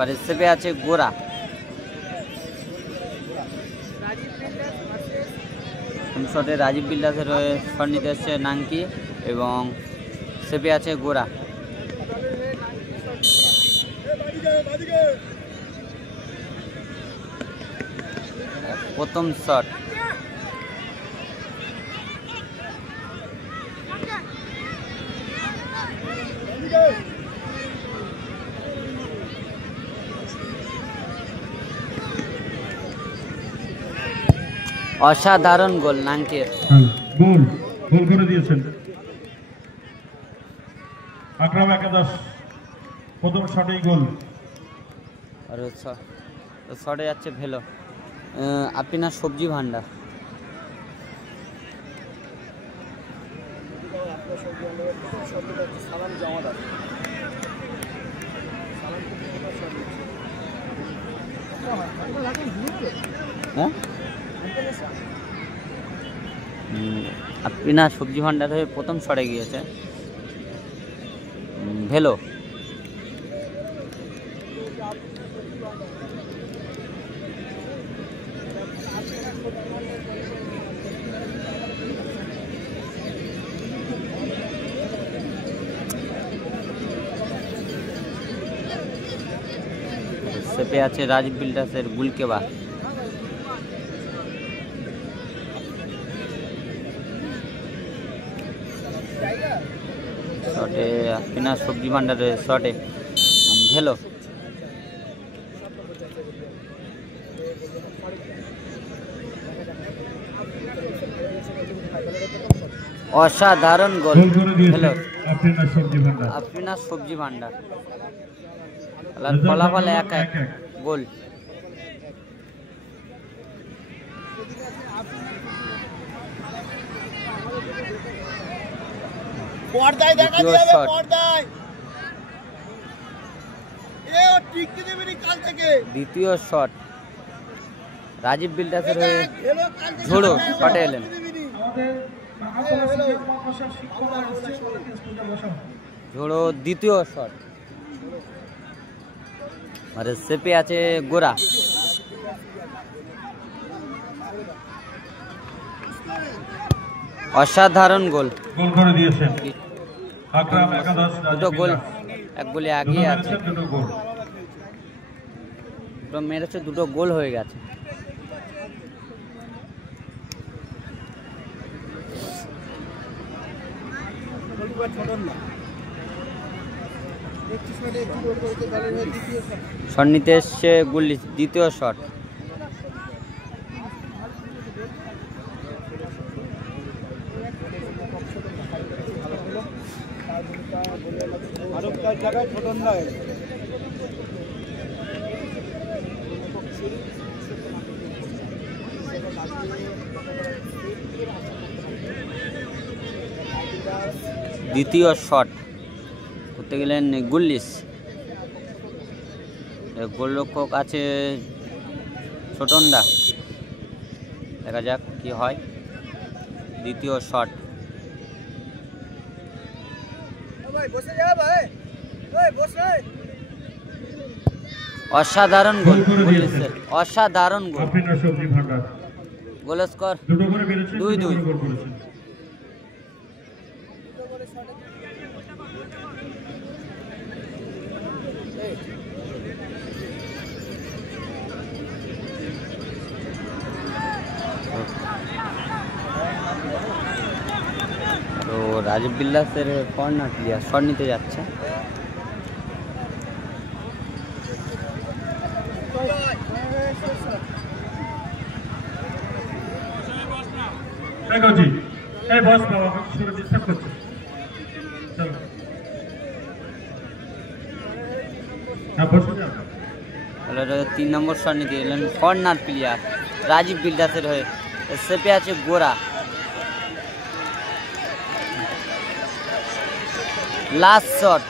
আর সেপে আছে গোরা। শটে রাজীব বিল্ডার্সের হয়ে শট নিতে এসছে নাঙ্কি এবং সেপে আছে গোরা। প্রথম শট অসাধারণ গোল নাঙ্কের। গোল গোল করে দিয়েছেন আকরাম একাদশ, প্রথম শটেই গোল। আর শটে যাচ্ছে ভেলো আপিনা সবজি ভান্ডার। হ্যাঁ আপিনা সবজি ভান্ডার হয়ে প্রথম শটে গিয়েছে ভেলো। সেপে আছে রাজীব বিল্ডার্সের গুলকেবা। শটে আপিনা সবজি ভান্ডারের শটে ভেলো। অসাধারণ গোল ভেলো আপিনা সবজি ভান্ডার। ফলাফল 1-1 গোল। দ্বিতীয় শট রাজীব বিল্ডার্সের হয়ে ঝোড়ো শটে এলেন। ঝোড়ো দ্বিতীয় শট আর সেপে আছে গোরা। অসাধারণ গোল গোল করে দিয়েছেন আকরাম একাদশ। দুটো গোল এক গোলে এগিয়ে আছে, দুটো মেরেছে, দুটো গোল হয়ে গেছে। শট নিতে এসছে গুল্লিস, দ্বিতীয় শট। দ্বিতীয় শট করতে গেলেন গুল্লিস, গোলরক্ষক আছে ছোটনদা। দেখা যাক কি হয়। দ্বিতীয় শট অসাধারণ গোল গুল্লিসের, অসাধারণ গোল। Goal score 2-2। তো রাজীব বিল্ডার্সের কর্নার প্লেয়ার শট নিতে যাচ্ছে। তিন নম্বর শট নিতে গেলেন কর্নার প্লেয়ার রাজীব বিল্ডার্সের হয়ে। সেপে আছে গোরা। লাস্ট শট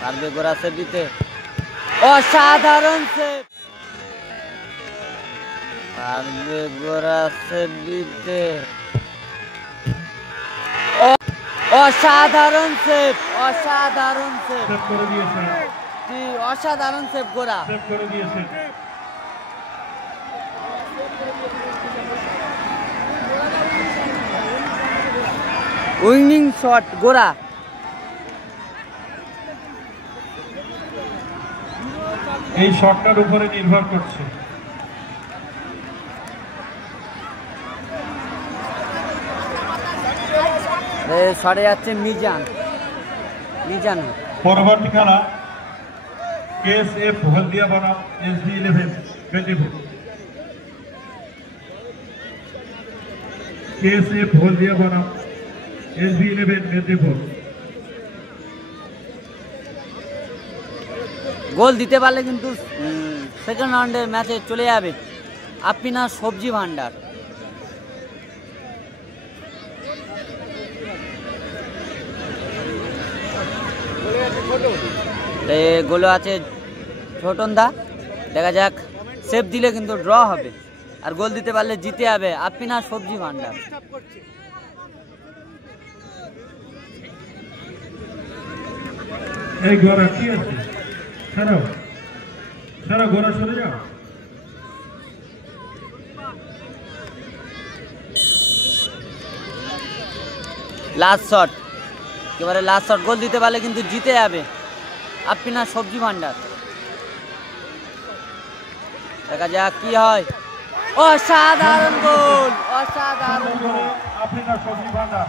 পারবে গোরা সেভ দিতে। অসাধারণ সেভ, পারবে গোরা সেভ দিতে। অসাধারণ সেভ, অসাধারণ সেভ, সেভ করে দিয়েছেন, অসাধারণ সেভ গোরা। সেভ করে দিয়েছেন। উইনিং শট গোরা। এই শটটার উপরে নির্ভর করছে। সরে যাচ্ছে মিজান, মিজান। পরবর্তী খেলা KSF হলদিয়া বনাম SB11 মেদিনীপুর। KSF হলদিয়া বনাম SB11 মেদিনীপুর। গোল দিতে পারলে কিন্তু সেকেন্ড রাউন্ডের ম্যাচে চলে যাবে আপিনা সবজি ভান্ডার। গোল আছে ছোটন দা, দেখা যাক সেভ দিলে কিন্তু ড্র হবে, আর গোল দিতে পারলে জিতে যাবে আপিনা সবজি ভান্ডার। এই গোরা কি আছে? ছাড়ো ছাড়ো, গোরা সরে যাও। লাস্ট শট, একেবারে লাস্ট শট, গোল দিতে পারলে কিন্তু জিতে যাবে আপিনা সবজি ভান্ডার। দেখা যাক কি হয়। অসাধারণ গোল, অসাধারণ গোল। আপিনা সবজি ভান্ডার।